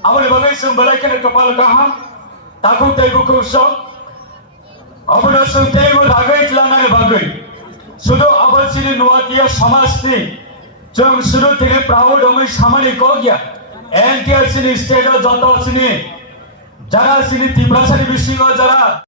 Amul bagai sembalaikan kepala kaham, takut taibu kusok. Abuna taibu bagai telangan bagai. Sudah abal sini nuatia samasti. Jom sudah tidak perahu dongeng samani kogya. NTR sini state jatuh sini. Jara sini tibra sini bisingo jara.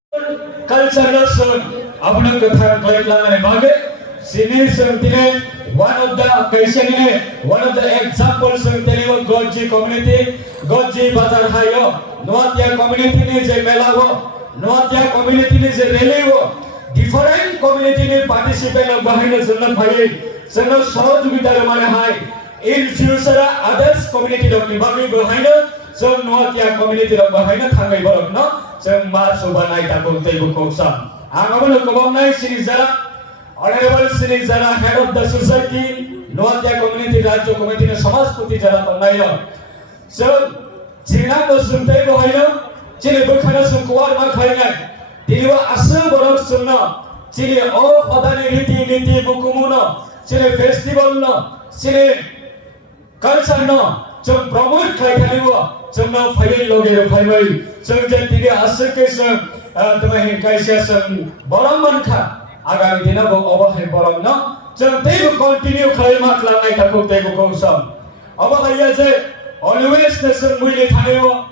Culture lesson. Abuna kata bagai telangan bagai. Sini sentine one of the examples of Telugu Godji community, Godji Bazar hayo, Nuatia community ni je mela ho, Nuatia community ni je rally ho, different community ni participate na bahina sunna bhai, sunna sahojogita mane hai. In future others community dok ni bagi bahina, so Nuatia community dok bahina thangai borok no, so mar sobanai takut teibu koksa. Angamon kobong nai sini jara. Honorable Sri Jara, head of the society, Nuatia community, Rajyo community, Samaspati Jara Tongayo. So, China was Suntai Bohino, Chile Bukana Sunkuar Makhaina, Diliwa Asu Borok Sunno, Chile O Padani Riti Bukumuno, Chile Festival no, Chile Culture no, Chum promote Kaitaliwa, Chum no Fire Logan Family, Chum Jantili Asukation, Tumahin Kaisha, Boramanka. Agam dina bo obahai borom no jang teibu continue khalai mak langai takut teibu kongsam obahai je always nation buile thanibo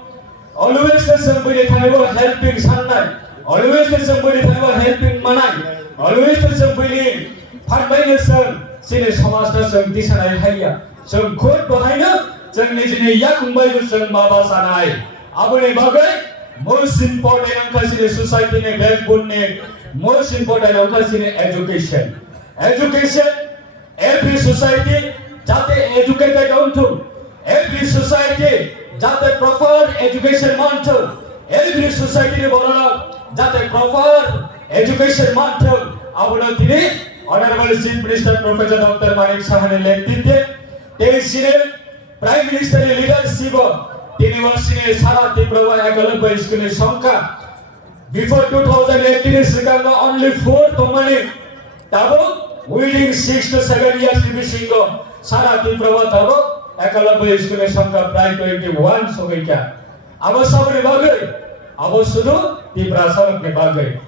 helping sannai always nation buile thanibo helping manai always nation buile pharbai nation sine samaj na jang disanai haiya jang khot bahaina jang nijne yakungbai jang baba sanai abune bagai most important angka sine society ne backbone ne most important angka sine education. Education, every society jate educated onto, every society jate proper education mantu, every society ne borona jate proper education mantu. Abuna tini Honorable Chief Minister Professor Dr. Manik Sahani lektite, tei sine Prime Minister leadership tini wasine sara tibrawa ekalabba school sangka. Before 2018 Srikanga only 4 Tomani Tabo within 6 to 7 years Bisingo Sara Tiprawa Tabo Ekalabba School Sangka Prime 21 Sogaika Abo Sabri Bagai Abo Sudu Tiprasa Bagai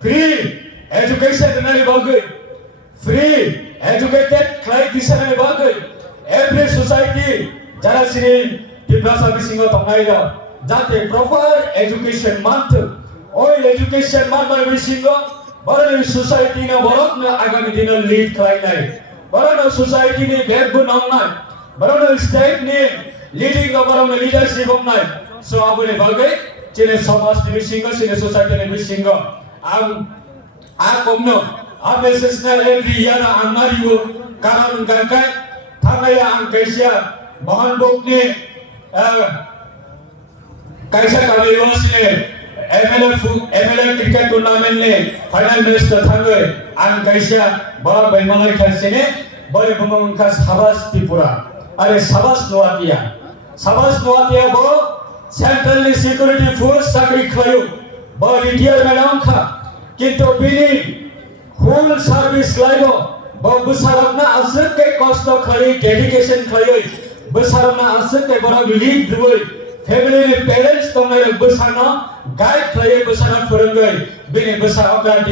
Free education Nani Bagai Free educated Clay Kisan Bagai every society Jarasini Tiprasa Bisingo Tomaida Jate proper education month All education man bisingo, baru society na borok na agami dina lead kaya nai, baru society ni backbone ang nai, baru state ni leading na baru leadership ang nai. So abu ni bagai, cile samaj ni bisingo, cile society ni bisingo. Ang komno, ang message na every year na ang marigo, karan gangkai, thangaya ang kaisya, bahan bok ni kaisya kaliwa sile. MLA cricket tournament ne final match ta thangai an kaisa ba baimangai khasine bole bumang ka sabas tripura are sabas noatia bo central security force sakri khayo ba retirement angkha kintu bini full service laibo ba busarapna asuk ke kosto khari dedication khayo busarapna asuk ke bara lead duoi family parents tongai busana guide khaye busana phorangai bini busa okra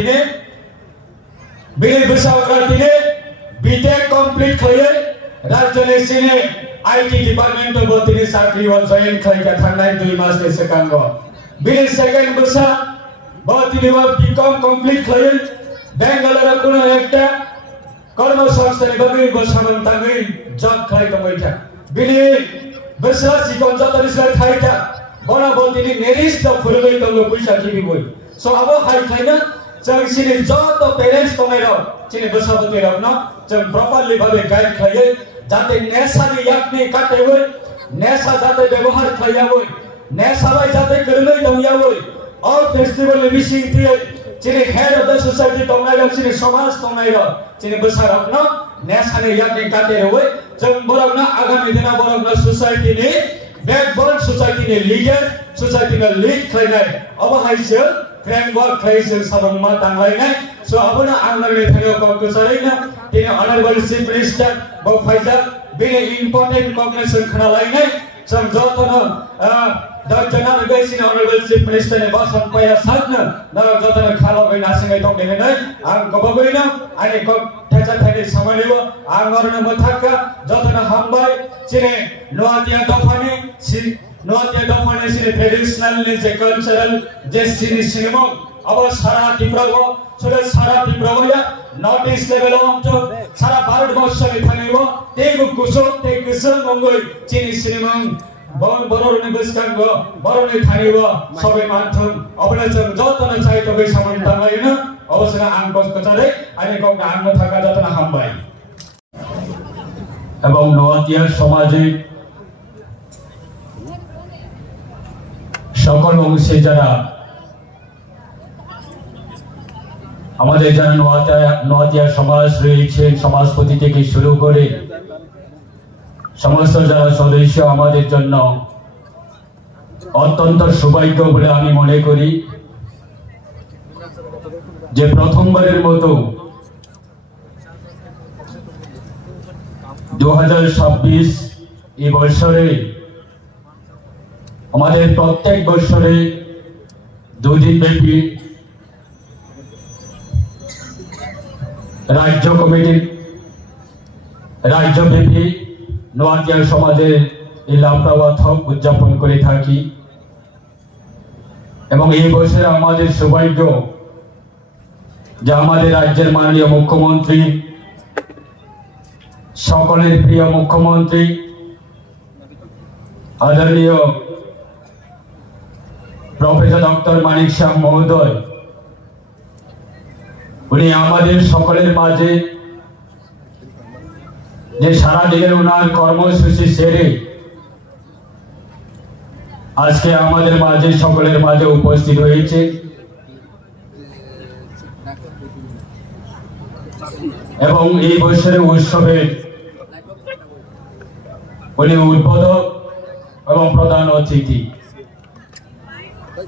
dine BTech complete khaye rajya sine IT department to botini sakri wa join khai ka thangai 2 mas le sekango bini second busa botini wa BCom complete khaye Bangalore kuno ekta karma সংস্থানে bagi busaman tangai job khai ka moita bini busa sikon jatari sai khai ka Bona boltini neris the phurugai tongo puisa kibi boy. So abo hai khaina jang sini joto parents tongai ro sini basabati ro no jang properly bhabe guide khaye jate nesa ni yakni kate boy nesa jate ব্যবহার khaya boy nesa bai jate karnai dongya boy all festival ni bising tie sini head of the society tongai ro sini samaj tongai ro sini basarap no nesa ni yakni kate ro boy jang borok na agami dina borok na society ni backbone society ne leader society ne lead khainai aba haise framework khaise sabang ma tanglai nai so abuna angle thane ko kusarai na tine honorable chief minister bo faida bine important cognition khana lai nai जों जतनो दर्जनार गैसिन honourable chief minister ने बसन पया साथनो नर जतनो खालबै नासिङै दं देनै आं गबगैनो अनि क ठेचा थैनि समलिबो आं अरन मथाका जतनो हामबाय सिने नोआतिया दफानि सिने ट्रेडिशनल ने जे कल्चरल जे सिनेमा अब सारा टिप्रागो सुरे सारा टिप्रागोया नॉर्थ ईस्ट लेवल अंचल सारा भारतवर्ष में थानेबो तेगु कुसो तेगुसो मंगोय चिनि सिनेमा बररनि बसकांगो बररनि थानेबो सबै मानथुन अबले जों जतनो चाहि तबै सामान तांगायनो अवसर आं कचरे आनि कौ आं थाका जतनो हामबाय এবং নোয়াতিয়া সমাজে সকল অংশে যারা আমাদের যারা নোয়াতিয়া সমাজ রয়েছে সমাজপতি থেকে শুরু করে সমস্ত যারা সদস্য আমাদের জন্য অত্যন্ত সৌভাগ্য বলে আমি মনে করি যে প্রথমবারের মতো 2026 এই বছরে আমাদের প্রত্যেক বছরে দুদিন ব্যাপী রাজ্যব্যাপী নোয়াতিয়া সমাজের এই লাভপ্রবাদ উদযাপন করে থাকি এবং এই বছর আমাদের সৌভাগ্য যে আমাদের রাজ্যের মাননীয় মুখ্যমন্ত্রী সকলের প্রিয় মুখ্যমন্ত্রী আদরণীয় প্রফেসর ডক্টর মানিক শাহ মহোদয় উনি আমাদের সকলের মাঝে যে সারা দিনের ওনার কর্মসূচি সেরে আজকে আমাদের মাঝে সকলের মাঝে উপস্থিত হয়েছে এবং এই বছরের উৎসবে উনি উদ্বোধক এবং প্রধান অতিথি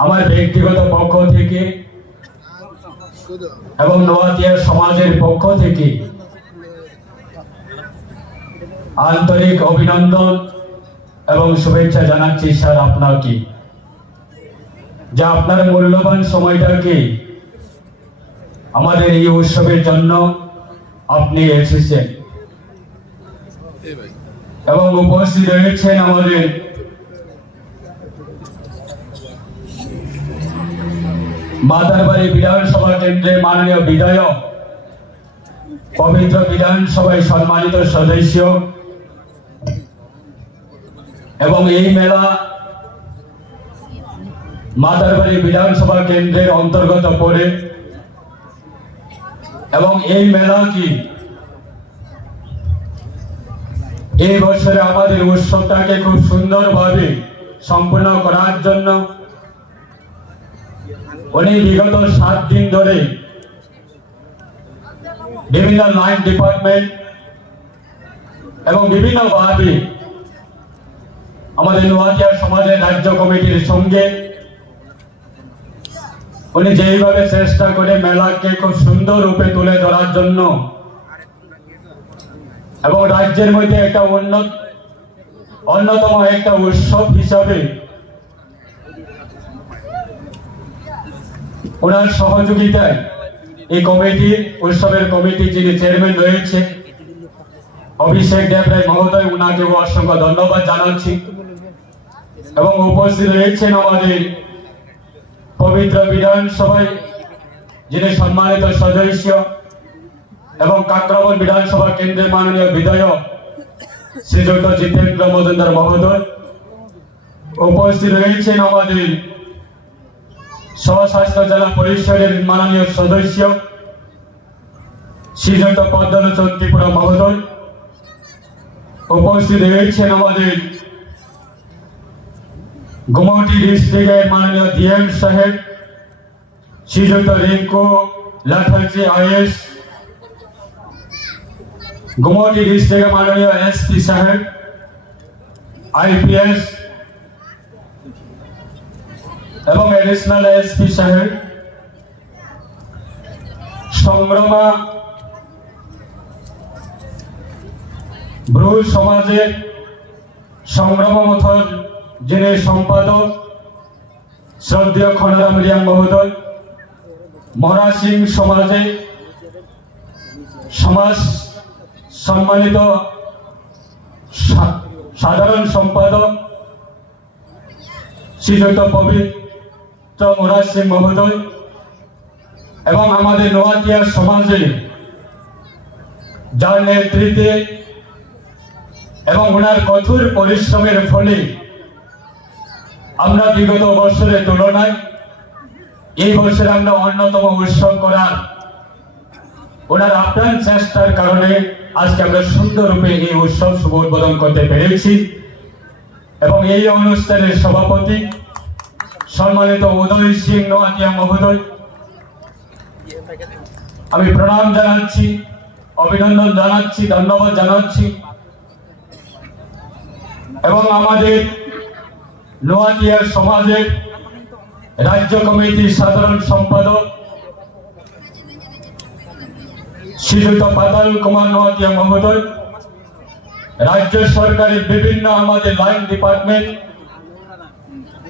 আমার ব্যক্তিগত পক্ষ থেকে এবং নোয়াতিয়া সমাজের পক্ষ থেকে আন্তরিক অভিনন্দন এবং শুভেচ্ছা জানাচ্ছি স্যার আপনাকে যে আপনার মূল্যবান সময়টাকে আমাদের এই উৎসবের জন্য আপনি এসেছেন এবং উপস্থিত রয়েছেন আমাদের মাদারবাড়ি বিধানসভা কেন্দ্রের মাননীয় বিধায়ক পবিত্র বিধানসভায় সম্মানিত সদস্য এবং এই মেলা মাদারবাড়ি বিধানসভা কেন্দ্রের অন্তর্গত পড়ে এবং এই মেলা কি এই বছরে আমাদের উৎসবটাকে খুব সুন্দরভাবে সম্পূর্ণ করার জন্য উনি বিগত 7 দিন ধরে বিভিন্ন লাইন ডিপার্টমেন্ট এবং বিভিন্নভাবে আমাদের নোয়াতিয়া সমাজের রাজ্য কমিটির সঙ্গে উনি যেইভাবে চেষ্টা করে মেলাকে খুব সুন্দর রূপে তুলে ধরার জন্য এবং রাজ্যের মধ্যে একটা অন্যতম একটা উৎসব হিসাবে ওনার সহযোগিতায় এই কমিটির উৎসবের কমিটি যিনি চেয়ারম্যান রয়েছে অভিষেক দেবরায় মহোদয় ওনাকে অসংখ্য ধন্যবাদ জানাচ্ছি এবং উপস্থিত রয়েছেন আমাদের পবিত্র বিধানসভায় যিনি সম্মানিত সদস্য এবং কাকরাবন বিধানসভা কেন্দ্রের মাননীয় বিধায়ক শ্রীযুক্ত জিতেন্দ্র মজুমদার মহোদয় উপস্থিত রয়েছেন আমাদের স্বস্বাস্থ্য জেলা পরিষদের মাননীয় সদস্য শ্রীযুক্ত পদ্মলোচন ত্রিপুরা মহোদয় উপস্থিত রয়েছেন আমাদের गुमौटी डिस्ट्रिक्ट माननीय डीएम साहेब श्रीजुक्त रिंकू लाठरजी आईएएस गुमौटी डिस्ट्रिक्ट माननीय एसपी साहेब आईपीएस एवं एडिशनल एसपी साहेब संग्रमा ब्रू समाजेर সংগ্রামপথর যিনি সম্পাদক শ্রদ্ধেয় খনারাম রিয়াং মহোদয়, মহারাজ সমাজে সমাজ সম্মানিত সাধারণ সম্পাদক শ্রীযুক্ত পবিত্র মহারাজ সিং মহোদয় এবং আমাদের নোয়াতিয়া সমাজে যার নেতৃত্বে এবং ওনার কঠোর পরিশ্রমের ফলে আমরা বিগত বছরের তুলনায় এই বছর আমরা অন্যতম উৎসব করার ওনার আপ্রাণ চেষ্টার কারণে আজকে আমরা সুন্দররূপে এই উৎসব শুভ উদ্বোধন করতে পেরেছি। এবং এই অনুষ্ঠানের সভাপতি সম্মানিত উদয় সিং নোয়াতিয়া মহোদয়, আমি প্রণাম জানাচ্ছি, অভিনন্দন জানাচ্ছি, ধন্যবাদ জানাচ্ছি। এবং আমাদের নোয়াতিয়া সমাজের রাজ্য কমিটির সাধারণ সম্পাদক শ্রীযুক্ত পাতাল কুমার নোয়াতিয়া মহোদয়, রাজ্য সরকারের বিভিন্ন আমাদের লাইন ডিপার্টমেন্ট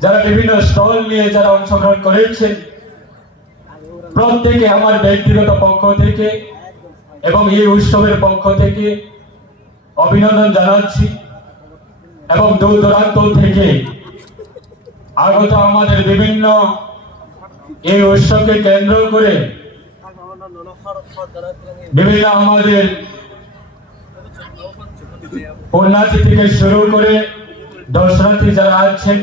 যারা বিভিন্ন স্টল নিয়ে যারা অংশগ্রহণ করেছেন, প্রত্যেকে আমার ব্যক্তিগত পক্ষ থেকে এবং এই উৎসবের পক্ষ থেকে অভিনন্দন জানাচ্ছি। এবং দূর দূরান্ত থেকে আগত আমাদের বিভিন্ন এই উৎসবকে কেন্দ্র করে বিভিন্ন আমাদের পুণ্যার্থী থেকে শুরু করে দর্শনার্থী যারা আছেন,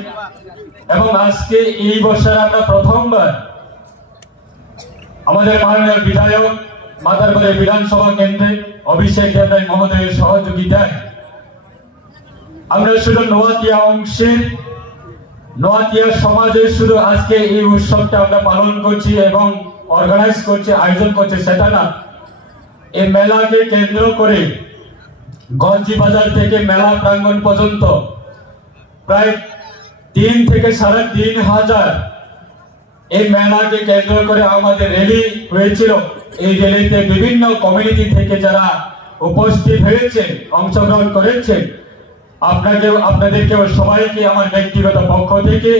এবং আজকে এই বছর আমরা প্রথমবার আমাদের মাননীয় বিধায়ক মাদারবাড়ি বিধানসভা কেন্দ্রে অভিষেক দেবরায় মহোদয়ের সহযোগিতায় আমরা শুধু নোয়াতিয়া অংশের নোয়াতিয়া সমাজের শুধু আজকে এই উৎসবটা আমরা পালন করছি এবং অর্গানাইজ করছি, আয়োজন করছি সেটা না। এই মেলাকে কেন্দ্র করে গঞ্জি বাজার থেকে মেলা প্রাঙ্গণ পর্যন্ত প্রায় 3 থেকে 3,500 এই মেলাকে কেন্দ্র করে আমাদের র্যালি হয়েছিল। এই র্যালিতে বিভিন্ন কমিউনিটি থেকে যারা উপস্থিত হয়েছে, অংশগ্রহণ করেছে, আপনাদেরকেও সবাইকে আমার ব্যক্তিগত পক্ষ থেকে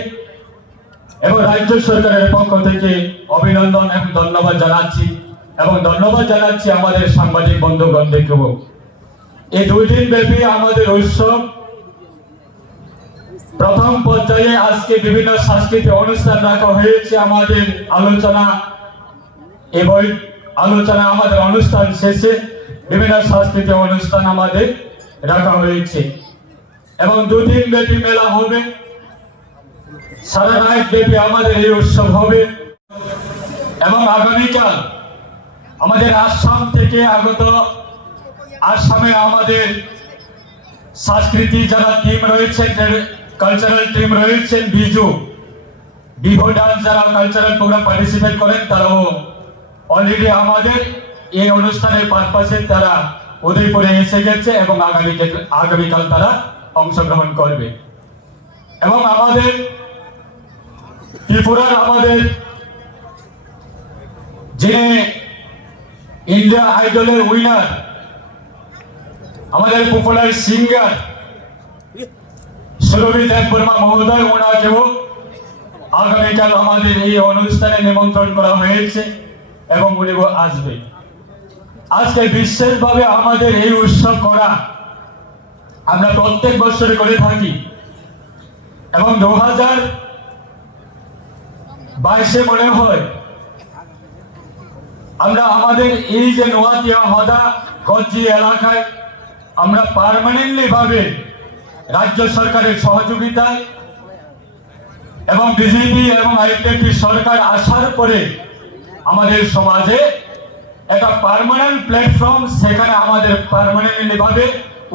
এবং রাজ্য সরকারের পক্ষ থেকে অভিনন্দন এবং ধন্যবাদ জানাচ্ছি। এবং ধন্যবাদ জানাচ্ছি আমাদের সাংবাদিক বন্ধুগণদেরকেও। এই 2 দিন ব্যাপী আমাদের উৎসব প্রথম পর্যায়ে আজকে বিভিন্ন সাংস্কৃতিক অনুষ্ঠান রাখা হয়েছে। আমাদের আলোচনা আমাদের অনুষ্ঠান শেষে বিভিন্ন সাংস্কৃতিক অনুষ্ঠান আমাদের রাখা হয়েছে এবং 2 দিন ব্যাপী মেলা হবে, সারা রাত ব্যাপী আমাদের এই উৎসব হবে। এবং আগামীকাল আমাদের আসাম থেকে আগত আসামে আমাদের সাংস্কৃতিক যারা টিম রয়েছে, কালচারাল টিম রয়েছে, বিহু ডান্স যারা কালচারাল প্রোগ্রাম পার্টিসিপেট করেন, তারাও অলরেডি আমাদের এই অনুষ্ঠানের পারপাসে তারা উদয়পুরে এসে গেছে এবং আগামীকাল তারা অংশগ্রহণ করবে। এবং আমাদের ত্রিপুরার আমাদের যিনি ইন্ডিয়া আইডলের উইনার, আমাদের পপুলার সিঙ্গার সুরভি দেববর্মা মহোদয়, ওনাকেও আগামীকাল আমাদের এই অনুষ্ঠানে নিমন্ত্রণ করা হয়েছে এবং উনিও আসবে। আজকে বিশেষভাবে আমাদের এই উৎসব করা আমরা প্রত্যেক বছর করে থাকি এবং 2022-এ মনে হয় আমরা আমাদের এই যে নোয়াতিয়া হদা গঞ্জি এলাকায় আমরা পার্মানেন্টলি ভাবে রাজ্য সরকারের সহযোগিতায় এবং বিজেপি এবং আইপিএফটি সরকার আসার পরে আমাদের সমাজে একটা পার্মানেন্ট প্ল্যাটফর্ম, সেখানে আমাদের পার্মানেন্টলি ভাবে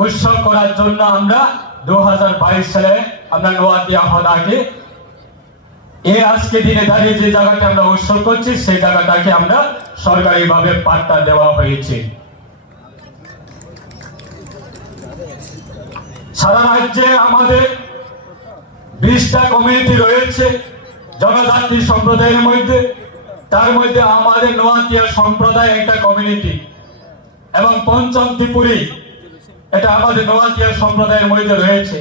উৎসব করার জন্য আমরা 2022 সালে আমরা নোয়াতিয়া হদাকে এই আজকে দিনে দাঁড়িয়ে যে জায়গাটা আমরা উৎসব করছি সেই জায়গাটাকে আমরা সরকারিভাবে পাট্টা দেওয়া হয়েছে। সারা রাজ্যে আমাদের 20টা কমিউনিটি রয়েছে জনজাতি সম্প্রদায়ের মধ্যে, তার মধ্যে আমাদের নোয়াতিয়া সম্প্রদায় একটা কমিউনিটি এবং পঞ্চম ত্রিপুরী এটা আমাদের নোয়াতিয়া সম্প্রদায়ের মধ্যে রয়েছে।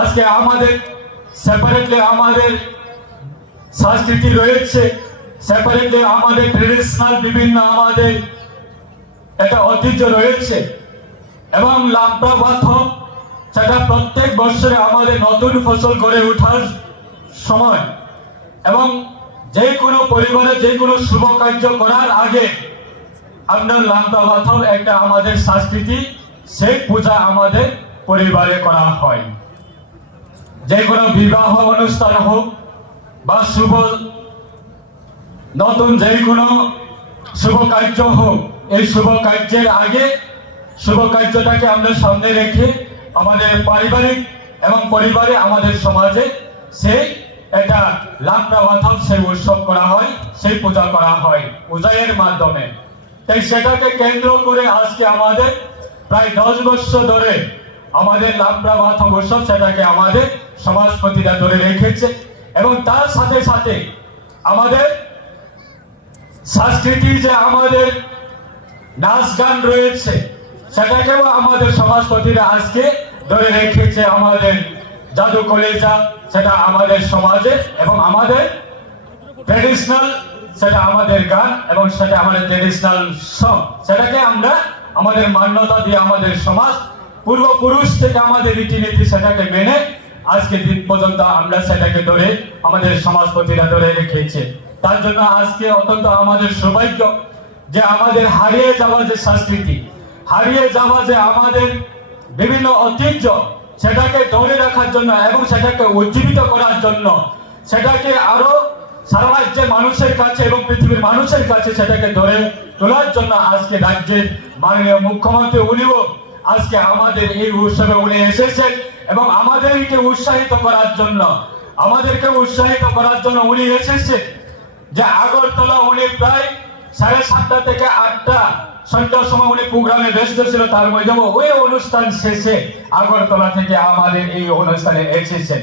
আজকে আমাদের সেপারেটলি আমাদের সংস্কৃতি রয়েছে, সেপারেটলি আমাদের ট্রেডিশনাল বিভিন্ন আমাদের একটা ঐতিহ্য রয়েছে। এবং লাম্পড়া বাথম সেটা প্রত্যেক বছরে আমাদের নতুন ফসল করে ওঠার সময় এবং যে কোনো পরিবারে যে কোনো শুভ কার্য করার আগে আপনার লাম্পড়া বাথম একটা আমাদের সংস্কৃতি, সেই পূজা আমাদের পরিবারে করা হয়। যে কোনো বিবাহ অনুষ্ঠান হোক বা শুভ নতুন যে কোনো শুভ কার্য হোক, এই শুভ কার্যের আগে শুভ কার্যটাকে আমরা সামনে রেখে আমাদের পারিবারিক এবং পরিবারে আমাদের সমাজে সেই এটা লাম্পড়া বাথম সেই উৎসব করা হয়, সেই পূজা করা হয় পূজায়ের মাধ্যমে। তাই সেটাকে কেন্দ্র করে আজকে আমাদের প্রায় 10 বছর ধরে আমাদের লাম্পড়া বাথম উৎসব সেটাকে আমাদের সমাজপতিরা ধরে রেখেছে। এবং তার সাথে সাথে আমাদের সংস্কৃতি যে আমাদের নাচ গান রয়েছে সেটাকেও আমাদের সমাজপতিরা আজকে ধরে রেখেছে। আমাদের জাদু কলেজা সেটা আমাদের সমাজে এবং আমাদের ট্রেডিশনাল সেটা আমাদের গান এবং সেটা আমাদের ট্রেডিশনাল সং, সেটাকে আমরা আমাদের মান্যতা দিয়ে আমাদের সমাজ পূর্বপুরুষ থেকে আমাদের রীতিনীতি সেটাকে মেনে আজকে দিন পর্যন্ত আমরা সেটাকে ধরে আমাদের সমাজপতিরা ধরে রেখেছে। তার জন্য আজকে অত্যন্ত আমাদের সৌভাগ্য যে আমাদের হারিয়ে যাওয়া যে সংস্কৃতি, হারিয়ে যাওয়া যে আমাদের বিভিন্ন ঐতিহ্য সেটাকে ধরে রাখার জন্য এবং সেটাকে উজ্জীবিত করার জন্য, সেটাকে আরো সারা রাজ্যের মানুষের কাছে এবং পৃথিবীর মানুষের কাছে সেটাকে ধরে তোলার জন্য আজকে রাজ্যের মাননীয় মুখ্যমন্ত্রী উনিও আজকে আমাদের এই উৎসবে উনি এসেছেন এবং আমাদেরকে উৎসাহিত করার জন্য, আমাদেরকে উৎসাহিত করার জন্য উনি এসেছেন। যে আগরতলা উনি প্রায় 7:30 থেকে 8টা সন্ধ্যার সময় উনি প্রোগ্রামে ব্যস্ত ছিল, তার মধ্যে ওই অনুষ্ঠান শেষে আগরতলা থেকে আমাদের এই অনুষ্ঠানে এসেছেন।